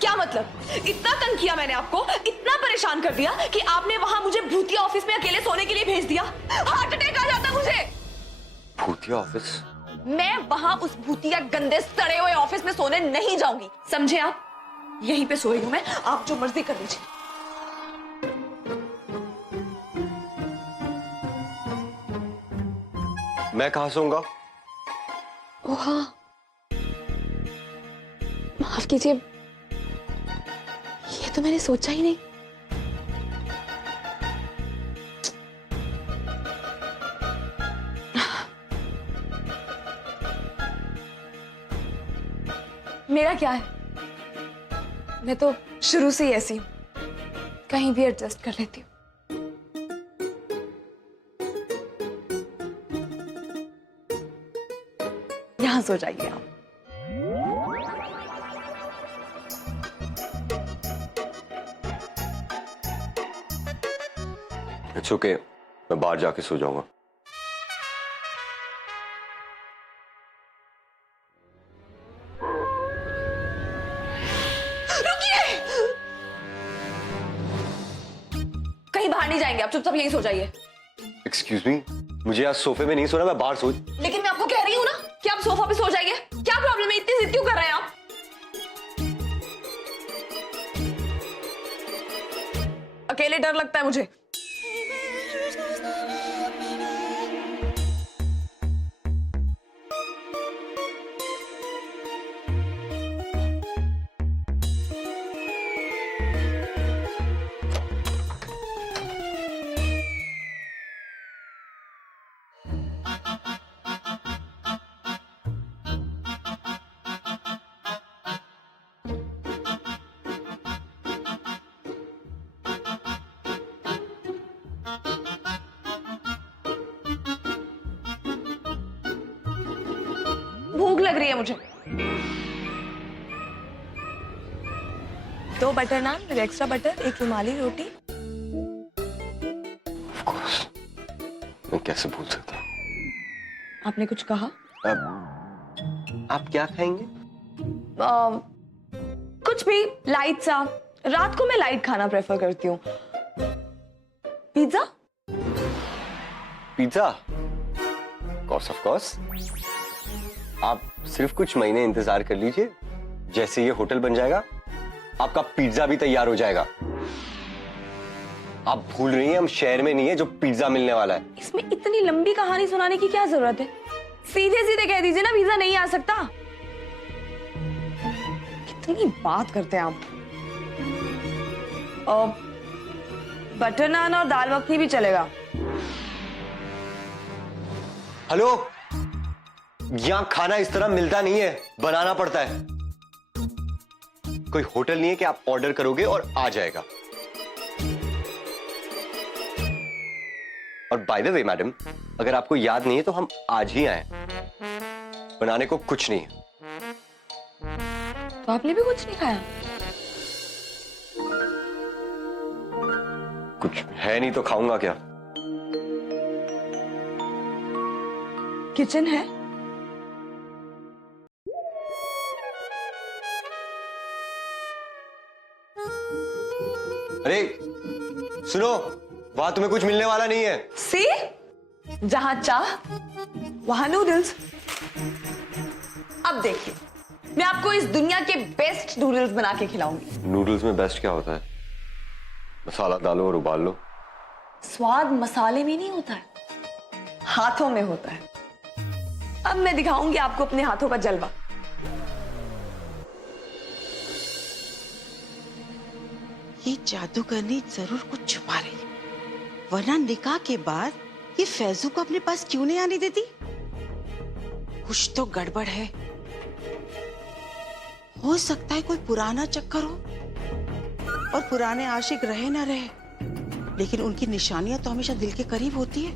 क्या मतलब? इतना तंग किया मैंने आपको, इतना परेशान कर दिया कि आपने वहां मुझे भूतिया ऑफिस में अकेले सोने के लिए भेज दिया। हार्ट अटैक आ जाता मुझे। भूतिया ऑफिस? मैं वहां उस भूतिया गंदे सड़े हुए ऑफिस में सोने नहीं जाऊंगी, समझे आप? यहीं पे सोई हूं मैं, आप जो मर्जी कर लीजिए। मैं कहां सोऊंगा? ओह हाँ, माफ कीजिए, ये तो मैंने सोचा ही नहीं। मेरा क्या है, मैं तो शुरू से ही ऐसी हूं, कहीं भी एडजस्ट कर लेती हूँ। यहां सो जाइए आप। इट्स ओके, मैं बाहर जाके सो जाऊंगा। रुकिए, कहीं बाहर नहीं जाएंगे आप, चुपचाप यहीं सो जाइए। एक्सक्यूज मी, मुझे आज सोफे में नहीं सोना, मैं बाहर सो। लेकिन मैं आपको कह रही हूँ ना कि आप सोफा पे सो जाइए। क्या प्रॉब्लम है, इतनी जिद क्यों कर रहे हैं आप? अकेले डर लगता है मुझे। भूख लग रही है मुझे। 2 butter naan with extra butter, 1 rumali roti. Of course, मैं कैसे भूल सकता? आपने कुछ कहा? आप क्या खाएंगे? कुछ भी लाइट सा। रात को मैं लाइट खाना प्रेफर करती हूँ। पिज्जा? पिज्जा? Of course. आप सिर्फ कुछ महीने इंतजार कर लीजिए, जैसे ये होटल बन जाएगा आपका पिज्जा भी तैयार हो जाएगा। आप भूल रही हैं हम शहर में नहीं है जो पिज्जा मिलने वाला है। इसमें इतनी लंबी कहानी सुनाने की क्या जरूरत है? सीधे सीधे कह दीजिए ना पिज्जा नहीं आ सकता। कितनी बात करते हैं आप। और बटर नान और दाल मखनी भी चलेगा। हेलो, यहां खाना इस तरह मिलता नहीं है, बनाना पड़ता है। कोई होटल नहीं है कि आप ऑर्डर करोगे और आ जाएगा। और बाय द वे मैडम, अगर आपको याद नहीं है तो हम आज ही आए, बनाने को कुछ नहीं है। तो आपने भी कुछ नहीं खाया? कुछ है नहीं तो खाऊंगा क्या? किचन है? अरे सुनो, वहां तुम्हें कुछ मिलने वाला नहीं है। सी, जहां चाह वहां नूडल्स। अब देखिए, मैं आपको इस दुनिया के बेस्ट नूडल्स बना के खिलाऊंगी। नूडल्स में बेस्ट क्या होता है? मसाला डालो और उबाल लो। स्वाद मसाले में नहीं होता है, हाथों में होता है। अब मैं दिखाऊंगी आपको अपने हाथों का जलवा। ये जादूगरनी जरूर कुछ छुपा रही है, वरना निकाह के बाद ये फैजू को अपने पास क्यों नहीं आने देती? कुछ तो गड़बड़ है। हो सकता है कोई पुराना चक्कर हो, और पुराने आशिक रहे ना रहे, लेकिन उनकी निशानियां तो हमेशा दिल के करीब होती है।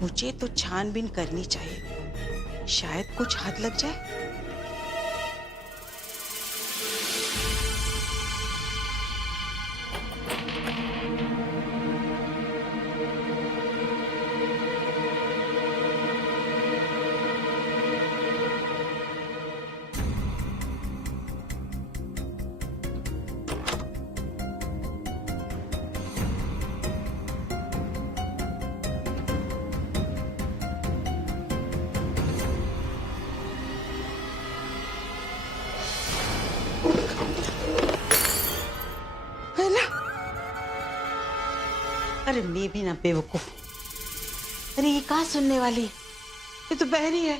मुझे तो छानबीन करनी चाहिए, शायद कुछ हाथ लग जाए। अरे मैं भी ना बेवकूफ। अरे ये कहाँ सुनने वाली है, ये तो बहरी है।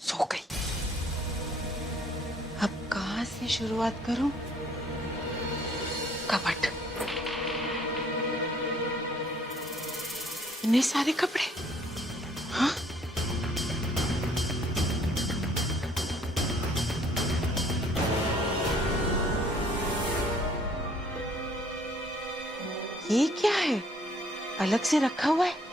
सो गई। अब कहाँ से शुरुआत करूं? कपट, इतने सारे कपड़े। हाँ, ये क्या है? अलग से रखा हुआ है।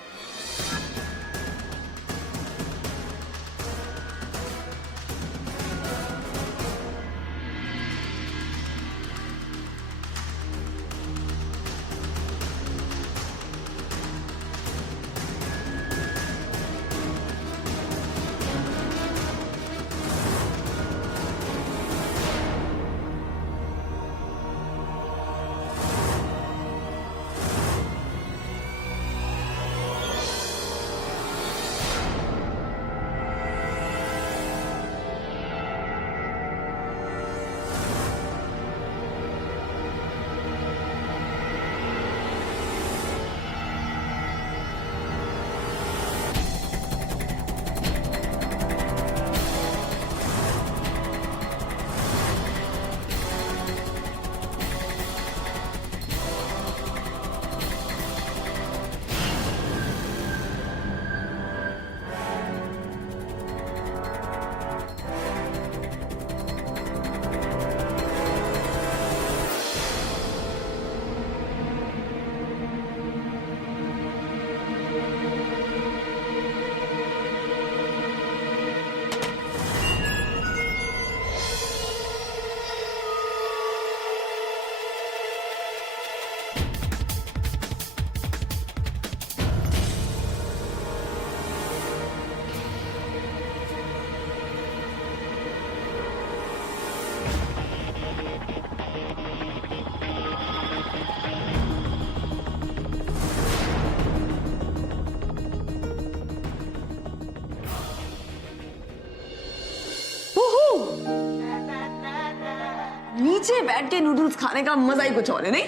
नीचे बैठ के नूडल्स खाने का मजा ही कुछ और है, नहीं?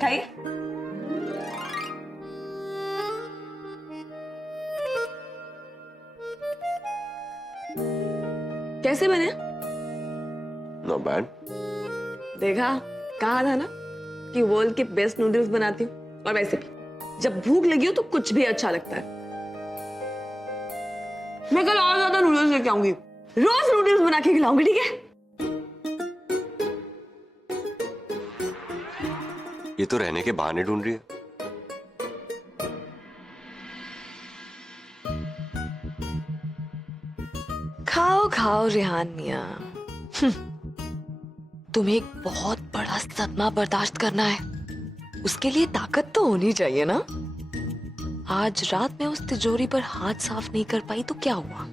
खाइए। कैसे बने? Not bad. देखा, कहा था ना कि वर्ल्ड के बेस्ट नूडल्स बनाती हूँ। और वैसे भी जब भूख लगी हो तो कुछ भी अच्छा लगता है। मैं कल और ज्यादा नूडल्स लेके आऊंगी, रोज नूडल्स बना के खिलाऊंगी, ठीक है? ये तो रहने के बहाने ढूंढ रही है। खाओ खाओ रेहान मियां। तुम्हें एक बहुत बड़ा सदमा बर्दाश्त करना है, उसके लिए ताकत तो होनी चाहिए ना। आज रात में उस तिजोरी पर हाथ साफ नहीं कर पाई तो क्या हुआ?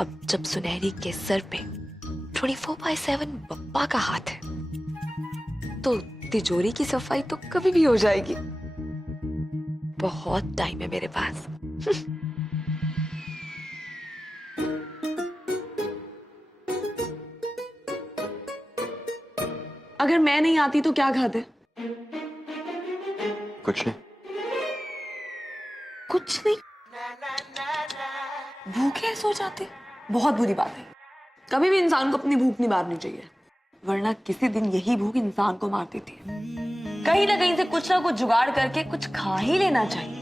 अब जब सुनहरी के सर पे 24/7 बप्पा का हाथ है तो तिजोरी की सफाई तो कभी भी हो जाएगी। बहुत टाइम है मेरे पास। अगर मैं नहीं आती तो क्या खाते? कुछ नहीं। कुछ नहीं? भूखे सो जाते? बहुत बुरी बात है। कभी भी इंसान को अपनी भूख नहीं मारनी चाहिए, वरना किसी दिन यही भूख इंसान को मार देती है। कहीं ना कहीं से कुछ ना कुछ जुगाड़ करके कुछ खा ही लेना चाहिए।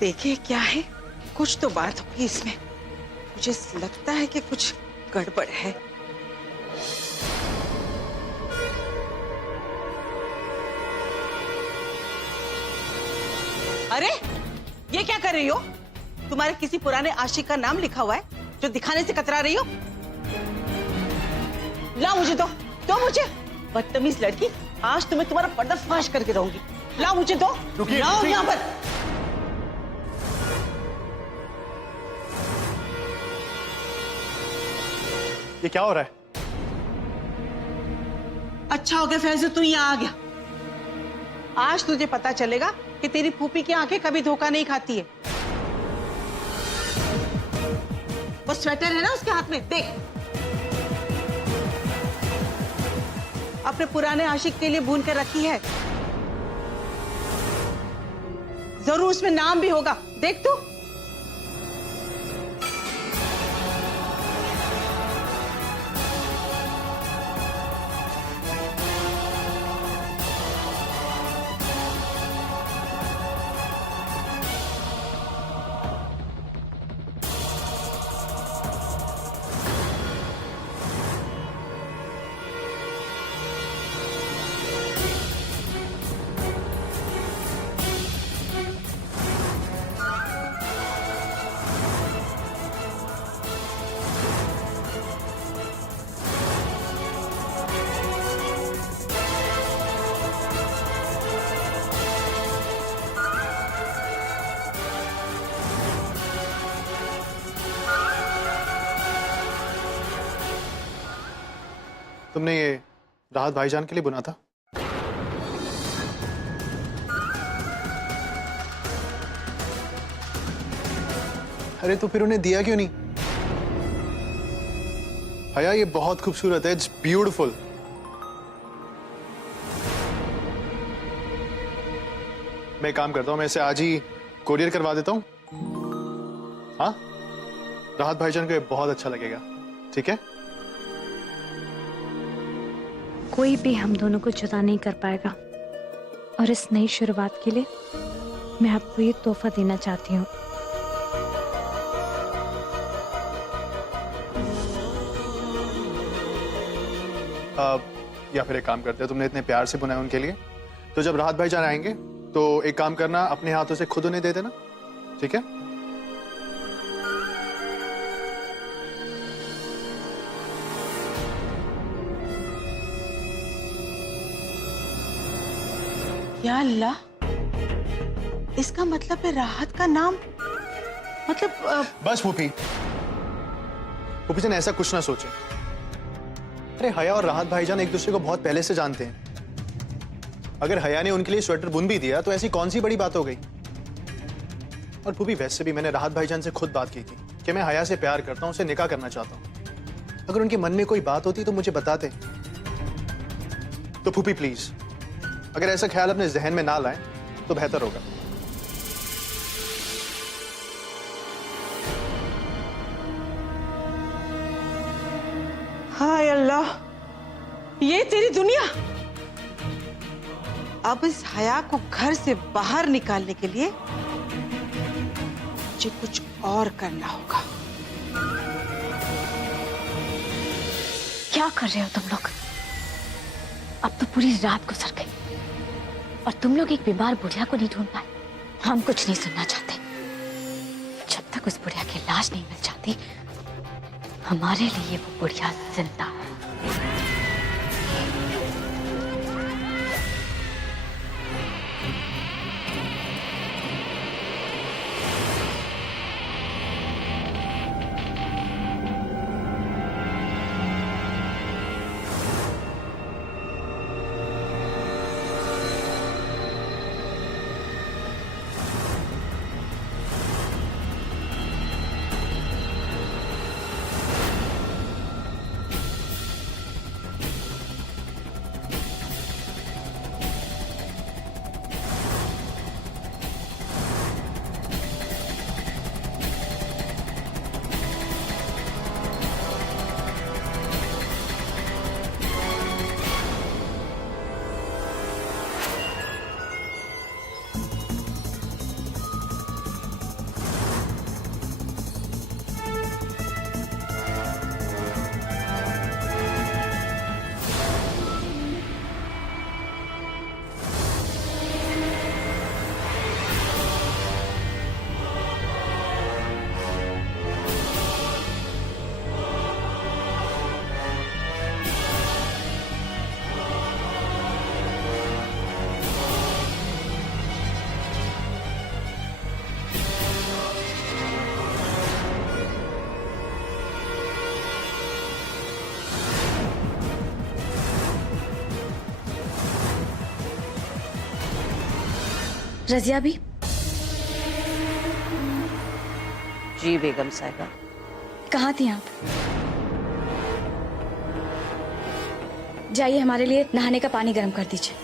देखिए क्या है, कुछ तो बात होगी इसमें। मुझे लगता है कि कुछ गड़बड़ है। अरे ये क्या कर रही हो? तुम्हारे किसी पुराने आशिक का नाम लिखा हुआ है जो दिखाने से कतरा रही हो? लाओ मुझे, दो मुझे। बदतमीज लड़की, आज तुम्हें तुम्हारा पर्दाफाश करके रहूंगी। लाओ मुझे, दो। लाओ यहाँ पर। ये क्या हो रहा है? अच्छा हो गया फैजल तू यहाँ आ गया। आज तुझे पता चलेगा कि तेरी फूफी की आंखें कभी धोखा नहीं खाती है। वो स्वेटर है ना उसके हाथ में, देख। अपने पुराने आशिक के लिए भून कर रखी है। जरूर उसमें नाम भी होगा, देख तू। तुमने ये राहत भाईजान के लिए बुना था? अरे तो फिर उन्हें दिया क्यों नहीं? हया ये बहुत खूबसूरत है, इट्स ब्यूटीफुल। मैं एक काम करता हूं, मैं इसे आज ही कोरियर करवा देता हूं। हाँ, राहत भाईजान को ये बहुत अच्छा लगेगा। ठीक है? कोई भी हम दोनों को जुदा नहीं कर पाएगा, और इस नई शुरुआत के लिए मैं आपको ये तोहफा देना चाहती हूँ। या फिर एक काम करते हैं, तुमने इतने प्यार से बुनाया उनके लिए, तो जब राहत भाईजान आएंगे तो एक काम करना, अपने हाथों से खुद उन्हें दे देना। ठीक है? या अल्लाह, इसका मतलब है राहत का नाम, मतलब बस फूफी, फूफी जान ऐसा कुछ ना सोचे। अरे हया और राहत भाईजान एक दूसरे को बहुत पहले से जानते हैं। अगर हया ने उनके लिए स्वेटर बुन भी दिया तो ऐसी कौन सी बड़ी बात हो गई। और फूफी वैसे भी मैंने राहत भाईजान से खुद बात की थी कि मैं हया से प्यार करता हूं, उसे निकाह करना चाहता हूं। अगर उनके मन में कोई बात होती तो मुझे बताते। तो फूफी प्लीज, अगर ऐसा ख्याल अपने जहन में ना लाएं तो बेहतर होगा। हाय अल्लाह, ये तेरी दुनिया। अब इस हया को घर से बाहर निकालने के लिए मुझे कुछ और करना होगा। क्या कर रहे हो तुम लोग? अब तो पूरी रात गुजर गई और तुम लोग एक बीमार बुढ़िया को नहीं ढूंढ पाए। हम कुछ नहीं सुनना चाहते। जब तक उस बुढ़िया की लाश नहीं मिल जाती, हमारे लिए वो बुढ़िया जिंदा है। रजिया भी? जी बेगम साहिबा। कहाँ थी आप? जाइए हमारे लिए नहाने का पानी गर्म कर दीजिए।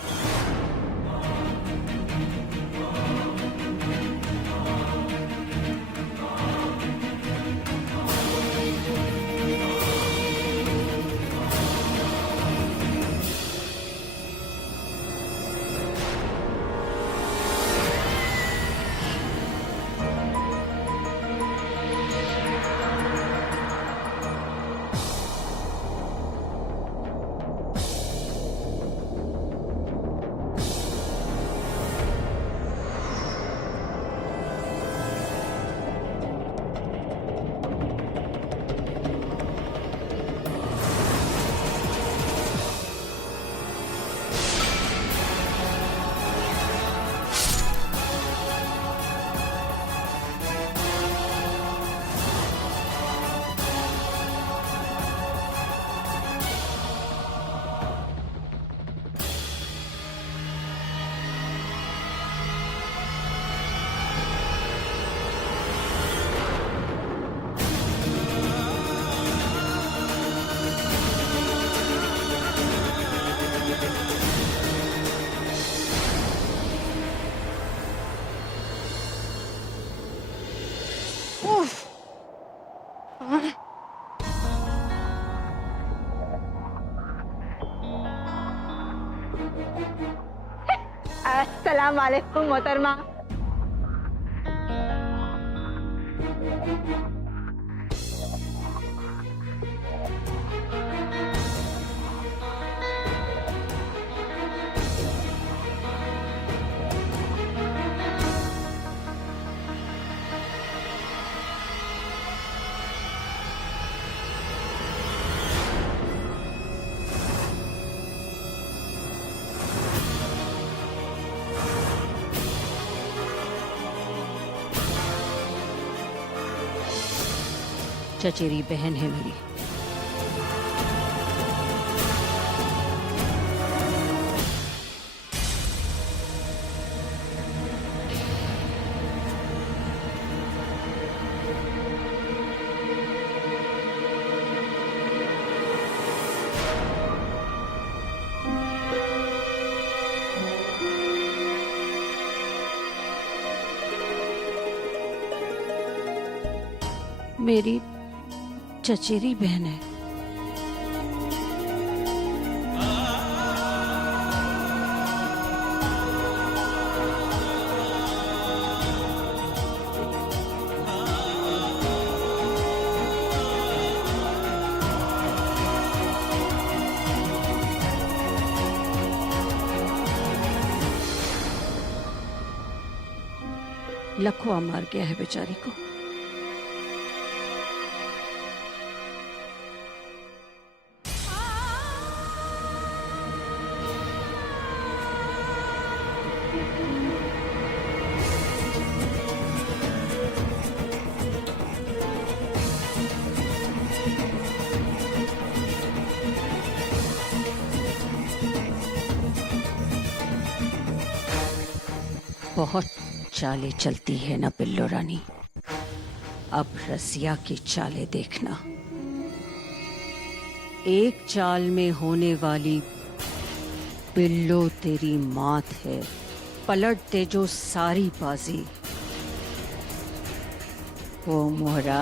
अस्सलाम वालेकुम मोहतरमा। चचेरी बहन है मेरी। मेरी चचेरी बहन है। लखवा मार गया है बेचारी को। बहुत चालें चलती है ना बिल्लो रानी। अब रसिया की चालें देखना। एक चाल में होने वाली बिल्लो तेरी मात है। पलट दे जो सारी बाजी। वो मोहरा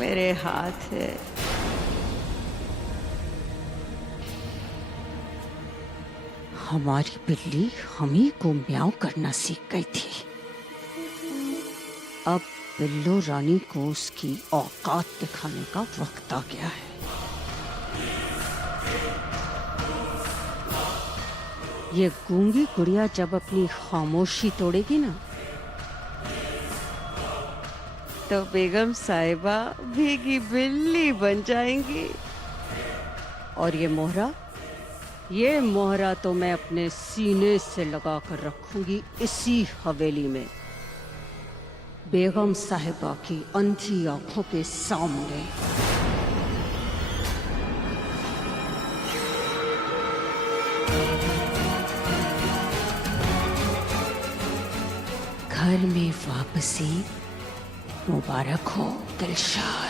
मेरे हाथ है। हमारी बिल्ली हम ही को म्याऊं करना सीख गई थी। अब बिल्लो रानी को उसकी औकात दिखाने का वक्त आ गया है। ये गूंगी गुड़िया जब अपनी खामोशी तोड़ेगी ना, तो बेगम साहिबा भीगी बिल्ली बन जाएंगी। और ये मोहरा तो मैं अपने सीने से लगा कर रखूंगी इसी हवेली में, बेगम साहिबा की अंधी आंखों के सामने। घर में वापसी मुबारक हो दिलशाद।